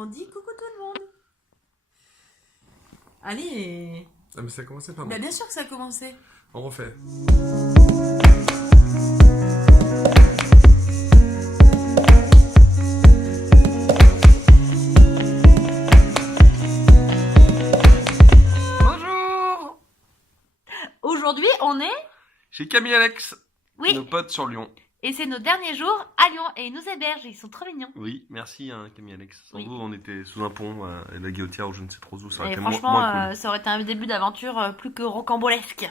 On dit coucou tout le monde. Allez. Ah mais ça a commencé par moi. Bah bien sûr que ça a commencé. On refait. Bonjour. Aujourd'hui, on est... Chez Camille et Alex, Oui, nos potes sur Lyon. et c'est nos derniers jours à Lyon et ils nous hébergent, ils sont trop mignons. Oui, merci Camille et Alex. Sans Oui. vous, on était sous un pont et la guillotière ou je ne sais trop où. Ça aurait Et été franchement, moins cool. ça aurait été un début d'aventure plus que rocambolesque.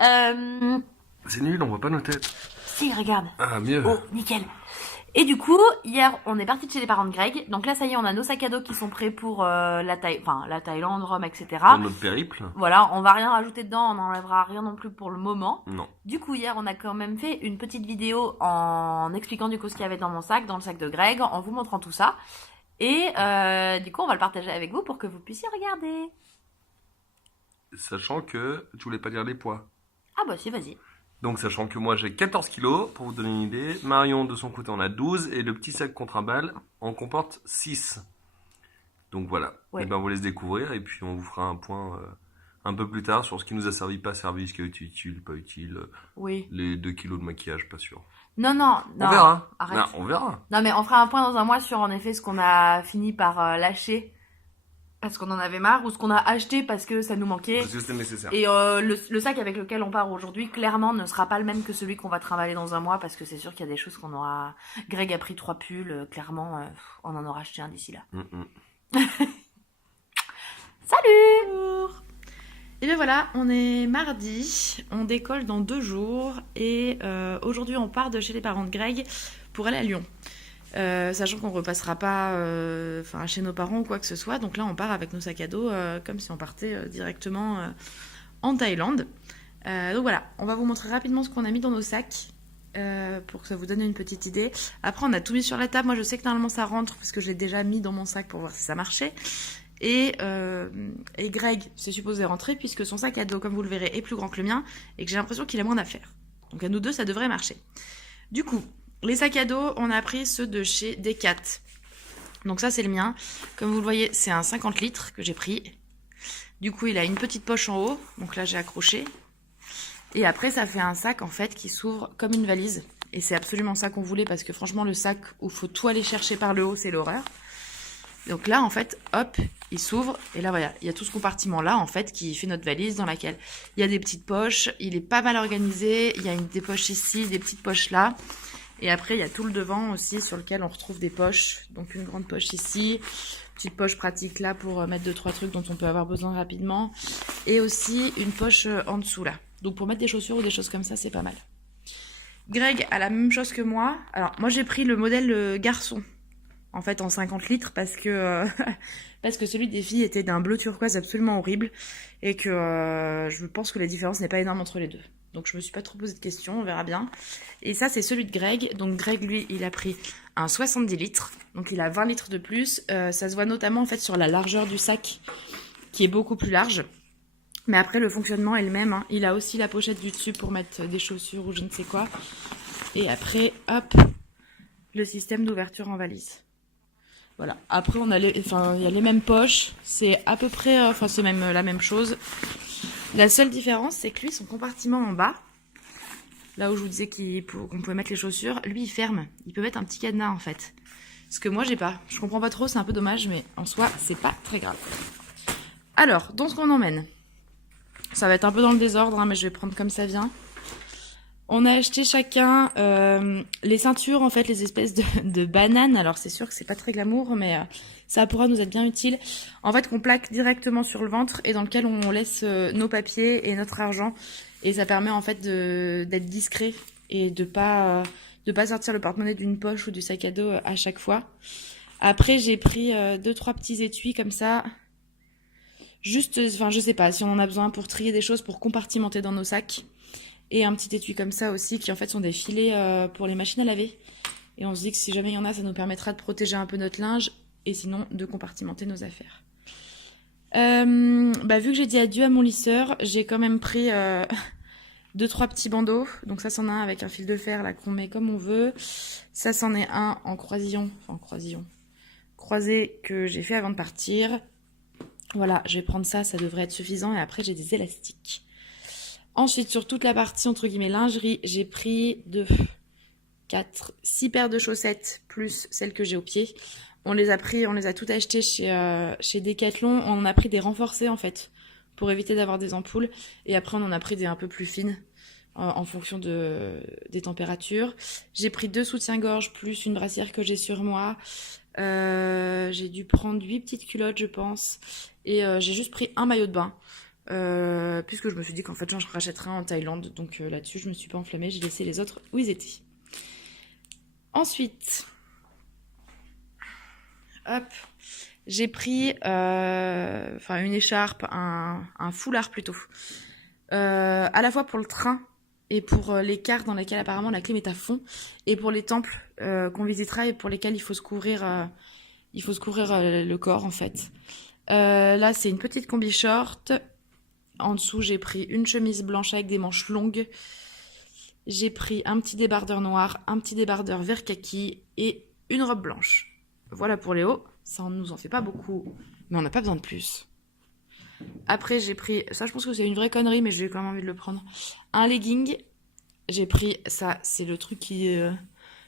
Euh... C'est nul, on voit pas nos têtes. Si, regarde. Ah, mieux. Oh, nickel. Et du coup, hier, on est parti de chez les parents de Greg. Donc là, ça y est, on a nos sacs à dos qui sont prêts pour la Thaïlande, Rome, etc. Dans notre périple. Voilà, on va rien rajouter dedans, on n'enlèvera rien non plus pour le moment. Non. Du coup, hier, on a quand même fait une petite vidéo en expliquant du coup ce qu'il y avait dans mon sac, dans le sac de Greg, en vous montrant tout ça. Et du coup, on va le partager avec vous pour que vous puissiez regarder. Sachant que tu voulais pas dire les poids. Ah bah si, vas-y. Donc, sachant que moi j'ai 14 kilos, pour vous donner une idée. Marion, de son côté, en a 12. Et le petit sac contre-balle en comporte 6. Donc voilà. Ouais. Et ben, on vous laisse découvrir. Et puis, on vous fera un point un peu plus tard sur ce qui nous a servi, pas servi, ce qui a été utile, pas utile. Oui. Les 2 kilos de maquillage, pas sûr. Non, non, non. On verra. Arrête. Non, on verra. Non, mais on fera un point dans un mois sur en effet ce qu'on a fini par lâcher parce qu'on en avait marre ou ce qu'on a acheté parce que ça nous manquait. Parce que c'était nécessaire. Et le sac avec lequel on part aujourd'hui, clairement, ne sera pas le même que celui qu'on va trimballer dans un mois parce que c'est sûr qu'il y a des choses qu'on aura. Greg a pris 3 pulls, clairement, on en aura acheté un d'ici là. Salut! Et bien voilà, on est mardi, on décolle dans 2 jours et aujourd'hui on part de chez les parents de Greg pour aller à Lyon. Sachant qu'on repassera pas chez nos parents ou quoi que ce soit, donc là on part avec nos sacs à dos comme si on partait directement en Thaïlande. Donc voilà, on va vous montrer rapidement ce qu'on a mis dans nos sacs pour que ça vous donne une petite idée. Après on a tout mis sur la table, moi je sais que normalement ça rentre parce que je l'ai déjà mis dans mon sac pour voir si ça marchait. Et Greg c'est supposé rentrer puisque son sac à dos, comme vous le verrez, est plus grand que le mien et que j'ai l'impression qu'il a moins d'affaires. Donc à nous deux ça devrait marcher. Du coup, les sacs à dos, on a pris ceux de chez Decat. Donc ça c'est le mien. Comme vous le voyez, c'est un 50 litres que j'ai pris. Du coup, il a une petite poche en haut. Donc là, j'ai accroché. Et après, ça fait un sac en fait qui s'ouvre comme une valise. Et c'est absolument ça qu'on voulait parce que franchement, le sac où faut tout aller chercher par le haut, c'est l'horreur. Donc là, en fait, hop, il s'ouvre. Et là, voilà, il y a tout ce compartiment-là, en fait, qui fait notre valise dans laquelle il y a des petites poches. Il est pas mal organisé. Il y a des poches ici, des petites poches là. Et après, il y a tout le devant aussi sur lequel on retrouve des poches. Donc une grande poche ici, petite poche pratique là pour mettre 2-3 trucs dont on peut avoir besoin rapidement. Et aussi une poche en dessous là. Donc pour mettre des chaussures ou des choses comme ça, c'est pas mal. Greg a la même chose que moi. Alors moi j'ai pris le modèle garçon. En fait en 50 litres parce que celui des filles était d'un bleu turquoise absolument horrible. Et que je pense que la différence n'est pas énorme entre les deux. Donc je me suis pas trop posé de questions, on verra bien. Et ça c'est celui de Greg. Donc Greg lui il a pris un 70 litres. Donc il a 20 litres de plus. Ça se voit notamment en fait sur la largeur du sac qui est beaucoup plus large. Mais après le fonctionnement est le même. Hein. Il a aussi la pochette du dessus pour mettre des chaussures ou je ne sais quoi. Et après hop le système d'ouverture en valise. Voilà. Après il y a les mêmes poches. C'est à peu près, c'est même la même chose. La seule différence, c'est que lui, son compartiment en bas, là où je vous disais qu'on pouvait mettre les chaussures, lui, il ferme. Il peut mettre un petit cadenas, en fait. Ce que moi, j'ai pas. Je comprends pas trop, c'est un peu dommage, mais en soi, c'est pas très grave. Alors, dans ce qu'on emmène, ça va être un peu dans le désordre, hein, mais je vais prendre comme ça vient. On a acheté chacun les ceintures, en fait, les espèces de bananes. Alors, c'est sûr que c'est pas très glamour, mais ça pourra nous être bien utile. En fait, qu'on plaque directement sur le ventre et dans lequel on laisse nos papiers et notre argent. Et ça permet, en fait, d'être discret et de pas sortir le porte-monnaie d'une poche ou du sac à dos à chaque fois. Après, j'ai pris 2-3 petits étuis comme ça. Juste, je sais pas, si on en a besoin pour trier des choses, pour compartimenter dans nos sacs. Et un petit étui comme ça aussi, qui en fait sont des filets pour les machines à laver. Et on se dit que si jamais il y en a, ça nous permettra de protéger un peu notre linge, et sinon de compartimenter nos affaires. Vu que j'ai dit adieu à mon lisseur, j'ai quand même pris 2-3 petits bandeaux. Donc ça, c'en a un avec un fil de fer là qu'on met comme on veut. Ça, c'en est un en croisillon. Enfin, en croisillon. croisés que j'ai fait avant de partir. Voilà, je vais prendre ça, ça devrait être suffisant. Et après, j'ai des élastiques. Ensuite, sur toute la partie, entre guillemets, lingerie, j'ai pris 6 paires de chaussettes, plus celles que j'ai au pied. On les a toutes achetées chez Decathlon. On a pris des renforcées, en fait, pour éviter d'avoir des ampoules. Et après, on en a pris des un peu plus fines, en fonction des températures. J'ai pris 2 soutiens-gorge, plus une brassière que j'ai sur moi. J'ai dû prendre 8 petites culottes, je pense. Et j'ai juste pris un maillot de bain. Puisque je me suis dit qu'en fait j'en rachèterais un en Thaïlande. Donc là-dessus, je me suis pas enflammée. J'ai laissé les autres où ils étaient. Ensuite, hop, j'ai pris une écharpe, un foulard plutôt. À la fois pour le train et pour les cars dans lesquels apparemment la clim est à fond. Et pour les temples qu'on visitera et pour lesquels il faut se couvrir le corps en fait. Là, c'est une petite combi short. En dessous, j'ai pris une chemise blanche avec des manches longues. J'ai pris un petit débardeur noir, un petit débardeur vert kaki et une robe blanche. Voilà pour les hauts. Ça ne nous en fait pas beaucoup, mais on n'a pas besoin de plus. Après, j'ai pris... Ça, je pense que c'est une vraie connerie, mais j'ai quand même envie de le prendre. Un legging. J'ai pris... Ça, c'est le truc qui est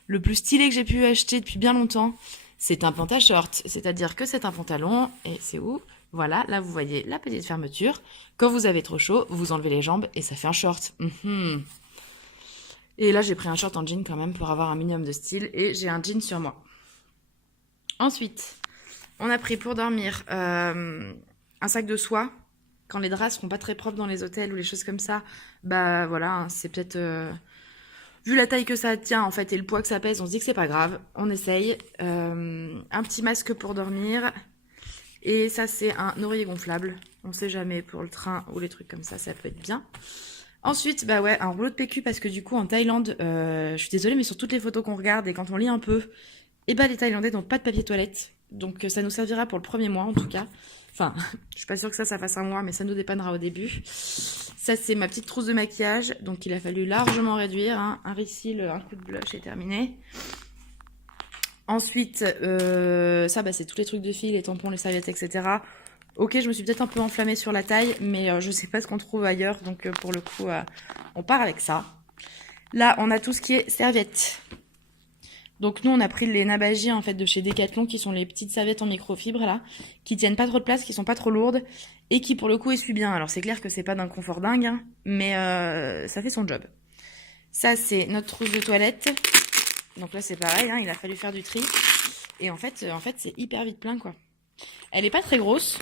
le plus stylé que j'ai pu acheter depuis bien longtemps. C'est un pantashort. C'est-à-dire que c'est un pantalon. Et c'est où ? Voilà, là, vous voyez la petite fermeture. Quand vous avez trop chaud, vous enlevez les jambes et ça fait un short. Et là, j'ai pris un short en jean quand même pour avoir un minimum de style. Et j'ai un jean sur moi. Ensuite, on a pris pour dormir un sac de soie. Quand les draps seront pas très propres dans les hôtels ou les choses comme ça, bah voilà, hein, c'est peut-être... vu la taille que ça tient en fait et le poids que ça pèse, on se dit que c'est pas grave. On essaye. Un petit masque pour dormir. Et ça, c'est un oreiller gonflable. On sait jamais, pour le train ou les trucs comme ça peut être bien. Ensuite, bah ouais, un rouleau de PQ parce que du coup, en Thaïlande, je suis désolée, mais sur toutes les photos qu'on regarde et quand on lit un peu, et bah les Thaïlandais n'ont pas de papier toilette. Donc ça nous servira pour le premier mois en tout cas. Enfin, je suis pas sûre que ça fasse un mois, mais ça nous dépannera au début. Ça, c'est ma petite trousse de maquillage. Donc il a fallu largement réduire. Hein. Un refill, un coup de blush et terminé. Ensuite, ça, bah, c'est tous les trucs de filles, les tampons, les serviettes, etc. Ok, je me suis peut-être un peu enflammée sur la taille, mais je sais pas ce qu'on trouve ailleurs. Donc pour le coup, on part avec ça. Là, on a tout ce qui est serviettes. Donc nous, on a pris les Nabaji en fait de chez Decathlon, qui sont les petites serviettes en microfibre là, qui tiennent pas trop de place, qui sont pas trop lourdes et qui pour le coup essuient bien. Alors c'est clair que c'est pas d'un confort dingue, hein, mais ça fait son job. Ça, c'est notre trousse de toilette. Donc là, c'est pareil, hein, il a fallu faire du tri. Et en fait c'est hyper vite plein, quoi. Elle est pas très grosse,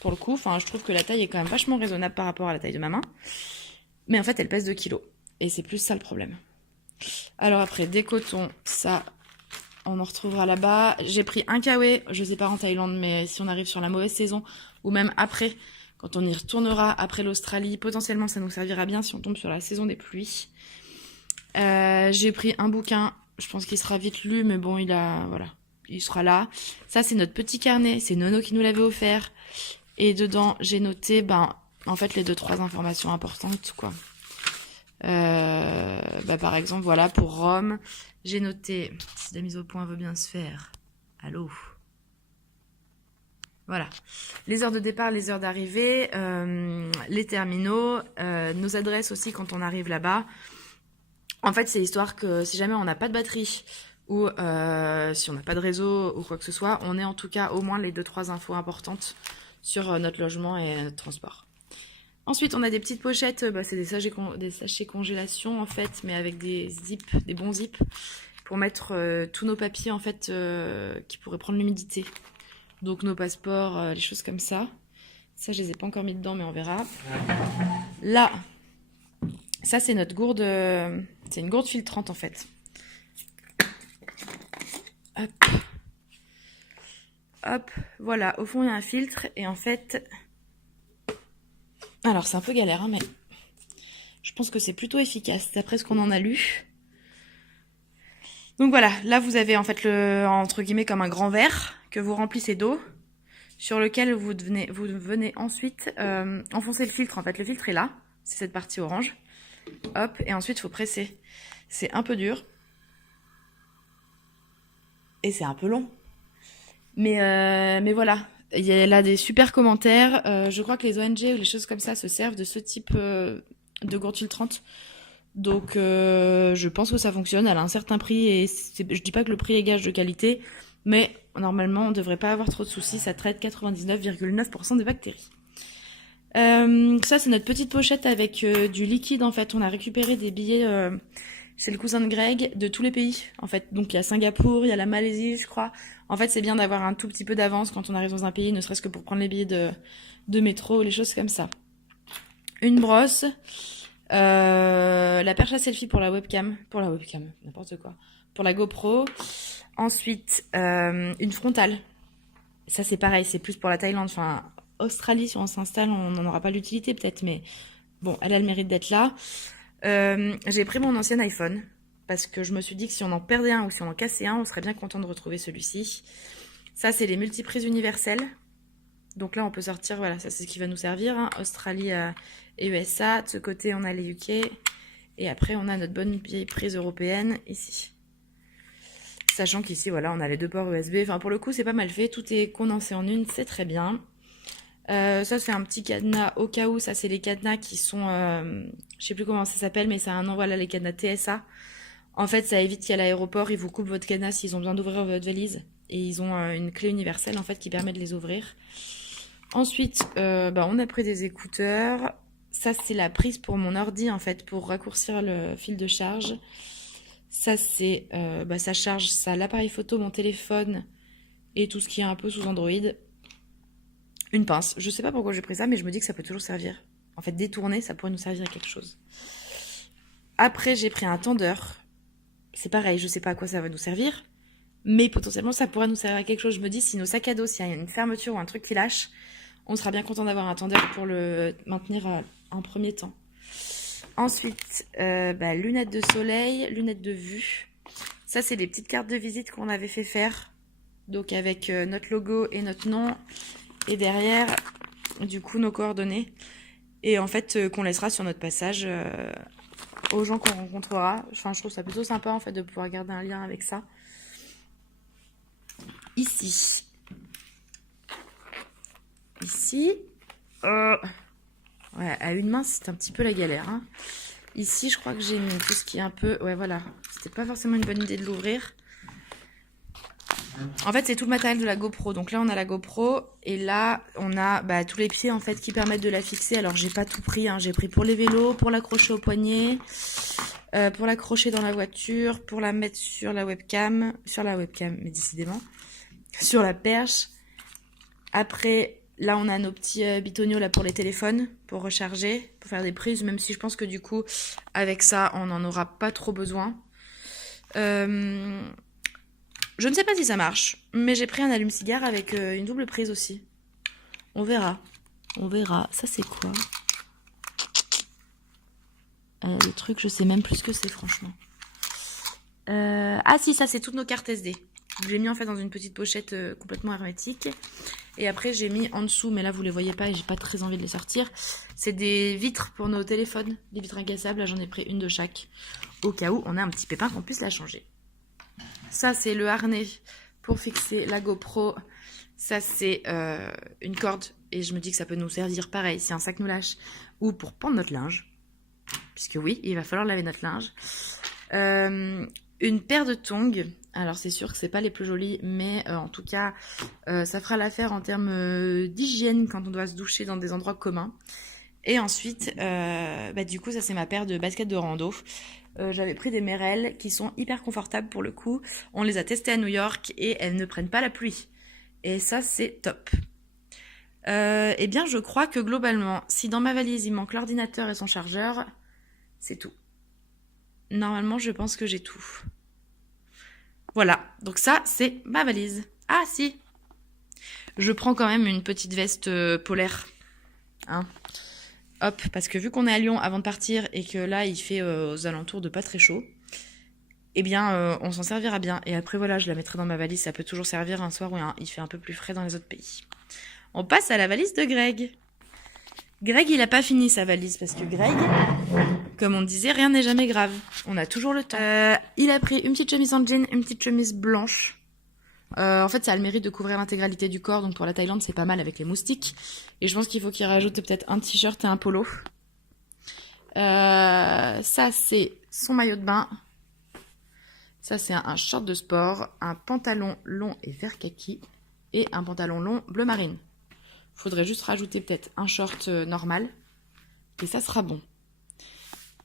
pour le coup. Enfin, je trouve que la taille est quand même vachement raisonnable par rapport à la taille de ma main. Mais en fait, elle pèse 2 kilos. Et c'est plus ça le problème. Alors après, des cotons, ça, on en retrouvera là-bas. J'ai pris un kawaii, je sais pas en Thaïlande, mais si on arrive sur la mauvaise saison, ou même après, quand on y retournera après l'Australie, potentiellement ça nous servira bien si on tombe sur la saison des pluies. J'ai pris un bouquin, je pense qu'il sera vite lu, mais bon, il sera là. Ça, c'est notre petit carnet, c'est Nono qui nous l'avait offert. Et dedans, j'ai noté, en fait, les 2-3 informations importantes, quoi. Par exemple, voilà, pour Rome, j'ai noté, si la mise au point veut bien se faire, allô, voilà, les heures de départ, les heures d'arrivée, les terminaux, nos adresses aussi quand on arrive là-bas. En fait, c'est histoire que si jamais on n'a pas de batterie ou si on n'a pas de réseau ou quoi que ce soit, on ait en tout cas au moins les 2-3 infos importantes sur notre logement et notre transport. Ensuite, on a des petites pochettes, c'est des sachets congélation en fait, mais avec des zips, des bons zips, pour mettre tous nos papiers en fait qui pourraient prendre l'humidité. Donc nos passeports, les choses comme ça. Ça, je les ai pas encore mis dedans, mais on verra. Là, ça c'est notre gourde, c'est une gourde filtrante en fait. Hop. Hop, voilà, au fond il y a un filtre et en fait... Alors c'est un peu galère, hein, mais je pense que c'est plutôt efficace d'après ce qu'on en a lu. Donc voilà, là vous avez en fait entre guillemets comme un grand verre que vous remplissez d'eau, sur lequel vous venez ensuite enfoncer le filtre. En fait, le filtre est là, c'est cette partie orange. Hop, et ensuite il faut presser. C'est un peu dur et c'est un peu long. Mais voilà, il y a là des super commentaires. Je crois que les ONG ou les choses comme ça se servent de ce type de gourde filtrante. Donc je pense que ça fonctionne. Elle a un certain prix et je dis pas que le prix est gage de qualité, mais normalement on devrait pas avoir trop de soucis. Ça traite 99,9% des bactéries. Ça c'est notre petite pochette avec du liquide en fait. On a récupéré des billets, c'est le cousin de Greg, de tous les pays en fait. Donc il y a Singapour, il y a la Malaisie je crois. En fait c'est bien d'avoir un tout petit peu d'avance quand on arrive dans un pays, ne serait-ce que pour prendre les billets de métro, les choses comme ça. Une brosse, la perche à selfie pour la webcam, n'importe quoi, pour la GoPro. Ensuite une frontale. Ça c'est pareil, c'est plus pour la Thaïlande, enfin... Australie, si on s'installe, on n'en aura pas l'utilité peut-être, mais bon, elle a le mérite d'être là. J'ai pris mon ancien iPhone, parce que je me suis dit que si on en perdait un ou si on en cassait un, on serait bien content de retrouver celui-ci. Ça, c'est les multiprises universelles. Donc là, on peut sortir, voilà, ça c'est ce qui va nous servir, hein, Australie et USA. De ce côté, on a les UK. Et après, on a notre bonne vieille prise européenne, ici. Sachant qu'ici, voilà, on a les deux ports USB. Enfin, pour le coup, c'est pas mal fait. Tout est condensé en une, c'est très bien. Ça c'est un petit cadenas au cas où, ça c'est les cadenas qui sont, je sais plus comment ça s'appelle, mais c'est un nom, voilà, les cadenas TSA. En fait ça évite qu'à l'aéroport ils vous coupent votre cadenas s'ils ont besoin d'ouvrir votre valise, et ils ont une clé universelle en fait qui permet de les ouvrir. Ensuite on a pris des écouteurs, ça c'est la prise pour mon ordi en fait, pour raccourcir le fil de charge. Ça c'est, ça charge ça l'appareil photo, mon téléphone et tout ce qui est un peu sous Android. Une pince. Je sais pas pourquoi j'ai pris ça, mais je me dis que ça peut toujours servir. En fait, détourner, ça pourrait nous servir à quelque chose. Après, j'ai pris un tendeur. C'est pareil, je sais pas à quoi ça va nous servir, mais potentiellement, ça pourrait nous servir à quelque chose. Je me dis, si nos sacs à dos, s'il y a une fermeture ou un truc qui lâche, on sera bien content d'avoir un tendeur pour le maintenir en premier temps. Ensuite, lunettes de soleil, lunettes de vue. Ça, c'est des petites cartes de visite qu'on avait fait faire. Donc, avec notre logo et notre nom. Et derrière, du coup, nos coordonnées. Et en fait, qu'on laissera sur notre passage aux gens qu'on rencontrera. Enfin, je trouve ça plutôt sympa, en fait, de pouvoir garder un lien avec ça. Ici. Ouais, à une main, c'est un petit peu la galère. Hein. Ici, je crois que j'ai mis tout ce qui est un peu... Ouais, voilà. C'était pas forcément une bonne idée de l'ouvrir. En fait, c'est tout le matériel de la GoPro. Donc là, on a la GoPro. Et là, on a tous les pieds, en fait, qui permettent de la fixer. Alors, j'ai pas tout pris. Hein. J'ai pris pour les vélos, pour l'accrocher au poignet, pour l'accrocher dans la voiture, pour la mettre sur la webcam. Sur la webcam, mais décidément. Sur la perche. Après, là, on a nos petits bitoniaux là, pour les téléphones, pour recharger, pour faire des prises. Même si je pense que du coup, avec ça, on n'en aura pas trop besoin. Je ne sais pas si ça marche, mais j'ai pris un allume-cigare avec une double prise aussi. On verra. On verra. Ça, c'est quoi? Le truc, je sais même plus ce que c'est, franchement. Ah si, ça, c'est toutes nos cartes SD. Je l'ai mis en fait dans une petite pochette complètement hermétique. Et après, j'ai mis en dessous, mais là, vous les voyez pas et j'ai pas très envie de les sortir. C'est des vitres pour nos téléphones, des vitres incassables. Là, j'en ai pris une de chaque, au cas où on a un petit pépin qu'on puisse la changer. Ça, c'est le harnais pour fixer la GoPro. Ça, c'est une corde. Et je me dis que ça peut nous servir pareil si un sac nous lâche. Ou pour pendre notre linge. Puisque oui, il va falloir laver notre linge. Une paire de tongs. Alors, c'est sûr que c'est pas les plus jolies. Mais en tout cas, ça fera l'affaire en termes d'hygiène quand on doit se doucher dans des endroits communs. Et ensuite, du coup, ça, c'est ma paire de baskets de rando. J'avais pris des Merrell qui sont hyper confortables pour le coup. On les a testées à New York et elles ne prennent pas la pluie. Et ça, c'est top. Eh bien, je crois que globalement, si dans ma valise, il manque l'ordinateur et son chargeur, c'est tout. Normalement, je pense que j'ai tout. Voilà. Donc ça, c'est ma valise. Ah, si. Je prends quand même une petite veste polaire. Hein. Hop, parce que vu qu'on est à Lyon avant de partir et que là, il fait aux alentours de pas très chaud, eh bien, on s'en servira bien. Et après, voilà, je la mettrai dans ma valise. Ça peut toujours servir un soir où il fait un peu plus frais dans les autres pays. On passe à la valise de Greg. Greg, il a pas fini sa valise parce que Greg, comme on disait, rien n'est jamais grave. On a toujours le temps. Il a pris une petite chemise en jean, une petite chemise blanche. En fait, ça a le mérite de couvrir l'intégralité du corps, donc pour la Thaïlande, c'est pas mal avec les moustiques. Et je pense qu'il faut qu'il rajoute peut-être un t-shirt et un polo. Ça, c'est son maillot de bain. Ça, c'est un short de sport, un pantalon long et vert kaki et un pantalon long bleu marine. Faudrait juste rajouter peut-être un short normal et ça sera bon.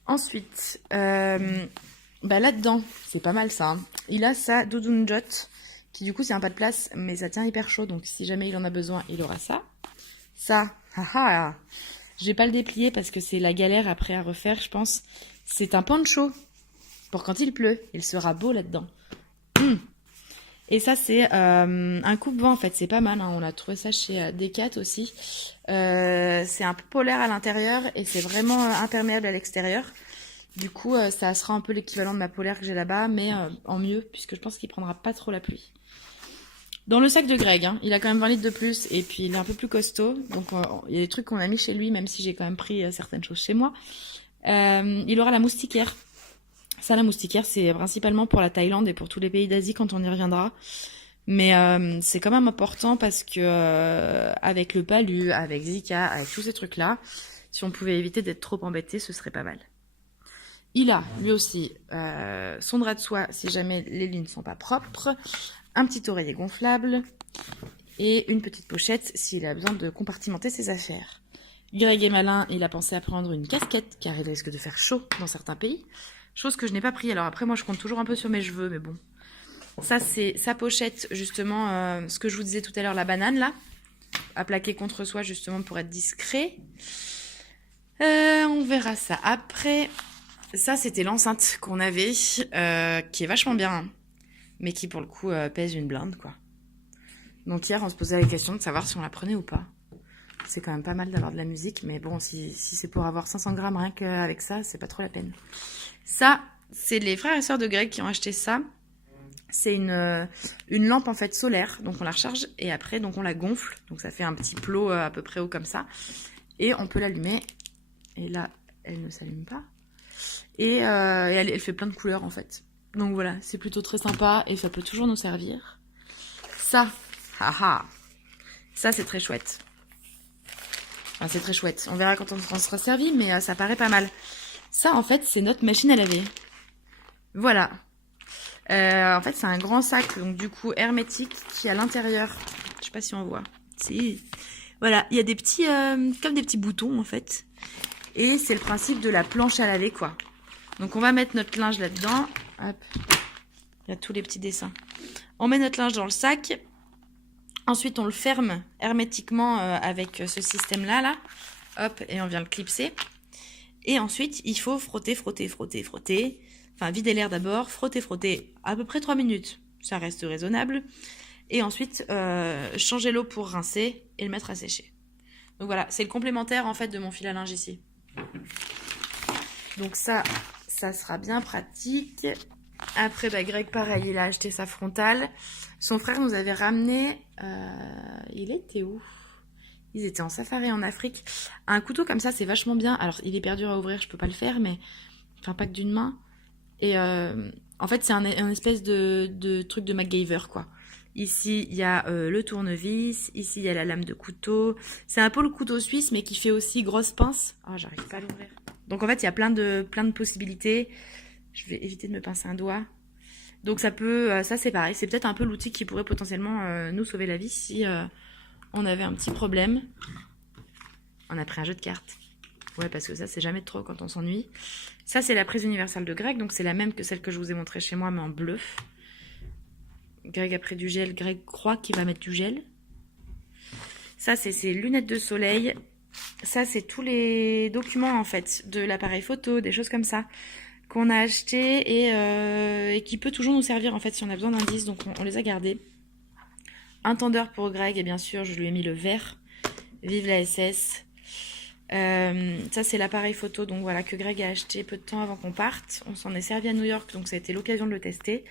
Ensuite, là-dedans, c'est pas mal ça. Hein. Il a sa doudoune jot qui du coup c'est un pas de place mais ça tient hyper chaud donc si jamais il en a besoin, il aura ça. Ça, haha, je vais pas le déplier parce que c'est la galère après à refaire, je pense. C'est un poncho. Pour quand il pleut, il sera beau là-dedans. Et ça, c'est un coupe-vent, en fait. C'est pas mal, hein. On a trouvé ça chez Decat aussi. C'est un peu polaire à l'intérieur et c'est vraiment imperméable à l'extérieur. Du coup, ça sera un peu l'équivalent de ma polaire que j'ai là-bas, mais en mieux, puisque je pense qu'il prendra pas trop la pluie. Dans le sac de Greg, hein, il a quand même 20 litres de plus et puis il est un peu plus costaud. Donc, il y a des trucs qu'on a mis chez lui, même si j'ai quand même pris certaines choses chez moi. Il aura la moustiquaire. Ça, la moustiquaire, c'est principalement pour la Thaïlande et pour tous les pays d'Asie quand on y reviendra. Mais c'est quand même important parce que avec le palu, avec Zika, avec tous ces trucs-là, si on pouvait éviter d'être trop embêté, ce serait pas mal. Il a, lui aussi, son drap de soie si jamais les lits ne sont pas propres, un petit oreiller gonflable et une petite pochette s'il a besoin de compartimenter ses affaires. Greg est malin, il a pensé à prendre une casquette car il risque de faire chaud dans certains pays. Chose que je n'ai pas pris. Alors après, moi, je compte toujours un peu sur mes cheveux, mais bon. Ça, c'est sa pochette, justement, ce que je vous disais tout à l'heure, la banane, là. À plaquer contre soi, justement, pour être discret. On verra ça après. Ça, c'était l'enceinte qu'on avait, qui est vachement bien, hein, mais qui, pour le coup, pèse une blinde, quoi. Donc hier, on se posait la question de savoir si on la prenait ou pas. C'est quand même pas mal d'avoir de la musique, mais bon, si c'est pour avoir 500 grammes rien qu'avec ça, c'est pas trop la peine. Ça, c'est les frères et sœurs de Greg qui ont acheté ça. C'est une lampe en fait solaire, donc on la recharge et après donc on la gonfle, donc ça fait un petit plot à peu près haut comme ça. Et on peut l'allumer. Et là, elle ne s'allume pas. Et elle fait plein de couleurs en fait. Donc voilà, c'est plutôt très sympa et ça peut toujours nous servir. Ça, haha, ça c'est très chouette. Enfin, c'est très chouette. On verra quand on sera servi, mais ça paraît pas mal. Ça, en fait, c'est notre machine à laver. Voilà. En fait, c'est un grand sac, donc du coup, hermétique, qui à l'intérieur... Je sais pas si on voit. Si. Voilà, il y a des petits... comme des petits boutons, en fait. Et c'est le principe de la planche à laver, quoi. Donc, on va mettre notre linge là-dedans. Hop. Il y a tous les petits dessins. On met notre linge dans le sac. Ensuite, on le ferme hermétiquement avec ce système-là, là. Hop, et on vient le clipser. Et ensuite, il faut frotter, frotter, frotter, frotter. Enfin, vider l'air d'abord, frotter, frotter. À peu près 3 minutes. Ça reste raisonnable. Et ensuite, changer l'eau pour rincer et le mettre à sécher. Donc voilà, c'est le complémentaire en fait de mon fil à linge ici. Donc ça sera bien pratique. Après, Greg, pareil, il a acheté sa frontale. Son frère nous avait ramené... il était où ? Ils étaient en safari en Afrique. Un couteau comme ça, c'est vachement bien. Alors, il est hyper dur à ouvrir, je peux pas le faire, mais... Enfin, pas que d'une main. Et en fait, c'est un espèce de truc de MacGyver, quoi. Ici, il y a le tournevis. Ici, il y a la lame de couteau. C'est un peu le couteau suisse, mais qui fait aussi grosse pince. Oh, j'arrive pas à l'ouvrir. Donc, en fait, il y a plein de possibilités. Je vais éviter de me pincer un doigt. Donc, ça peut... ça, c'est pareil. C'est peut-être un peu l'outil qui pourrait potentiellement nous sauver la vie si... on avait un petit problème. On a pris un jeu de cartes. Ouais, parce que ça, c'est jamais trop quand on s'ennuie. Ça, c'est la prise universelle de Greg. Donc, c'est la même que celle que je vous ai montrée chez moi, mais en bleu. Greg a pris du gel. Greg croit qu'il va mettre du gel. Ça, c'est ses lunettes de soleil. Ça, c'est tous les documents, en fait, de l'appareil photo, des choses comme ça, qu'on a acheté et qui peut toujours nous servir, en fait, si on a besoin d'indices. Donc, on les a gardés. Un tendeur pour Greg, et bien sûr, je lui ai mis le vert. Vive la SS. Ça, c'est l'appareil photo donc voilà, que Greg a acheté peu de temps avant qu'on parte. On s'en est servi à New York, donc ça a été l'occasion de le tester.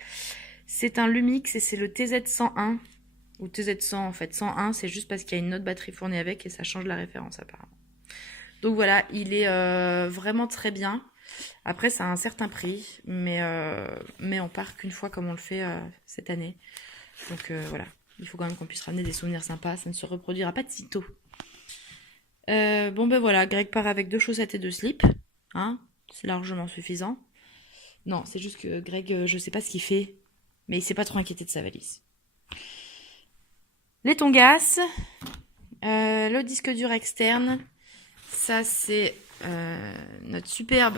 C'est un Lumix et c'est le TZ101. Ou TZ100 en fait. 101, c'est juste parce qu'il y a une autre batterie fournie avec et ça change la référence apparemment. Donc voilà, il est vraiment très bien. Après, ça a un certain prix, mais on part qu'une fois comme on le fait cette année. Donc voilà, il faut quand même qu'on puisse ramener des souvenirs sympas, ça ne se reproduira pas de sitôt. Bon ben voilà, Greg part avec 2 chaussettes et 2 slips, hein, c'est largement suffisant. Non, c'est juste que Greg, je sais pas ce qu'il fait, mais il s'est pas trop inquiété de sa valise. Les tongas, le disque dur externe, ça c'est notre superbe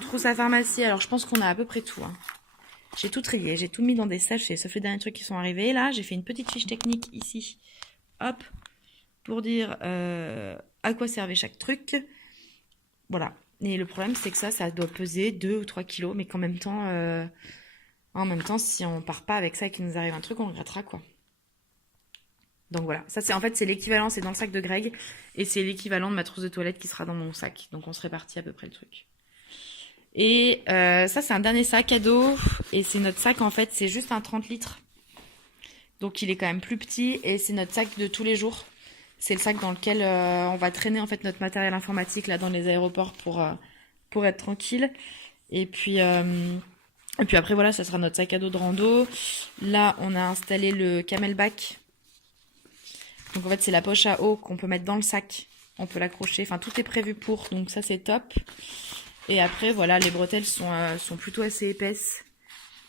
trousse à pharmacie. Alors je pense qu'on a à peu près tout, hein. J'ai tout trié, j'ai tout mis dans des sachets, sauf les derniers trucs qui sont arrivés. Là, j'ai fait une petite fiche technique ici, hop, pour dire à quoi servait chaque truc. Voilà. Et le problème, c'est que ça doit peser 2 ou 3 kilos, mais qu'en même temps, si on part pas avec ça et qu'il nous arrive un truc, on regrettera, quoi. Donc voilà, ça c'est en fait c'est l'équivalent, c'est dans le sac de Greg, et c'est l'équivalent de ma trousse de toilette qui sera dans mon sac. Donc on se répartit à peu près le truc. Et ça c'est un dernier sac à dos, et c'est notre sac en fait, c'est juste un 30 litres. Donc il est quand même plus petit, et c'est notre sac de tous les jours. C'est le sac dans lequel on va traîner en fait notre matériel informatique là dans les aéroports pour être tranquille. Et puis après voilà, ça sera notre sac à dos de rando. Là on a installé le camelback. Donc en fait c'est la poche à eau qu'on peut mettre dans le sac. On peut l'accrocher, enfin tout est prévu pour, donc ça c'est top. Et après voilà, les bretelles sont plutôt assez épaisses.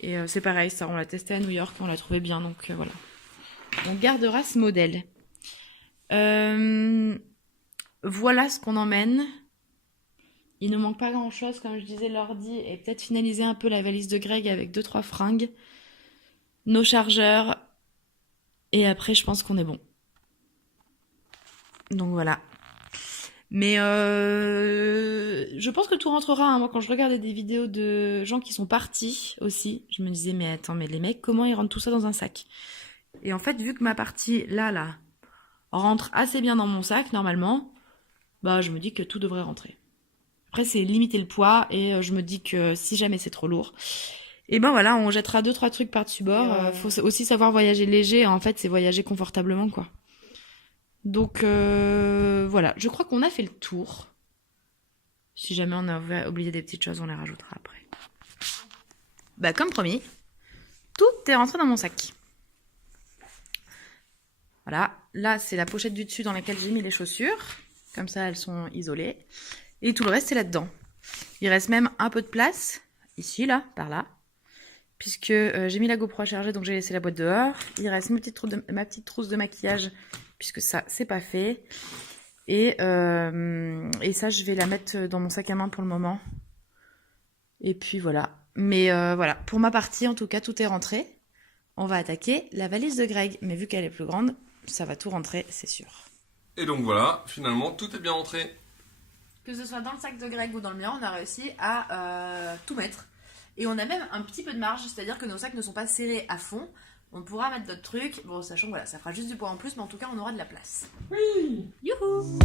Et c'est pareil, ça on l'a testé à New York, on l'a trouvé bien, donc voilà. On gardera ce modèle. Voilà ce qu'on emmène. Il ne manque pas grand chose, comme je disais, l'ordi, et peut-être finaliser un peu la valise de Greg avec 2-3 fringues, nos chargeurs, et après je pense qu'on est bon. Donc voilà. Mais je pense que tout rentrera, hein. Moi quand je regardais des vidéos de gens qui sont partis aussi, je me disais mais attends, mais les mecs, comment ils rentrent tout ça dans un sac? Et en fait, vu que ma partie là rentre assez bien dans mon sac normalement, bah je me dis que tout devrait rentrer. Après c'est limiter le poids, et je me dis que si jamais c'est trop lourd, et ben voilà, on jettera 2-3 trucs par-dessus bord. Faut aussi savoir voyager léger, en fait c'est voyager confortablement, quoi. Donc voilà, je crois qu'on a fait le tour. Si jamais on a oublié des petites choses, on les rajoutera après. Bah comme promis, tout est rentré dans mon sac. Voilà, là c'est la pochette du dessus dans laquelle j'ai mis les chaussures. Comme ça elles sont isolées. Et tout le reste c'est là-dedans. Il reste même un peu de place, ici, là, par là. Puisque j'ai mis la GoPro à charger, donc j'ai laissé la boîte dehors. Il reste ma petite trousse de maquillage, puisque ça c'est pas fait. Et ça je vais la mettre dans mon sac à main pour le moment. Et puis voilà. Mais voilà, pour ma partie en tout cas tout est rentré. On va attaquer la valise de Greg. Mais vu qu'elle est plus grande, ça va tout rentrer, c'est sûr. Et donc voilà, finalement tout est bien rentré. Que ce soit dans le sac de Greg ou dans le mien, on a réussi à tout mettre. Et on a même un petit peu de marge, c'est-à-dire que nos sacs ne sont pas serrés à fond. On pourra mettre d'autres trucs. Bon, sachant que voilà, ça fera juste du poids en plus, mais en tout cas, on aura de la place. Oui. Youhou!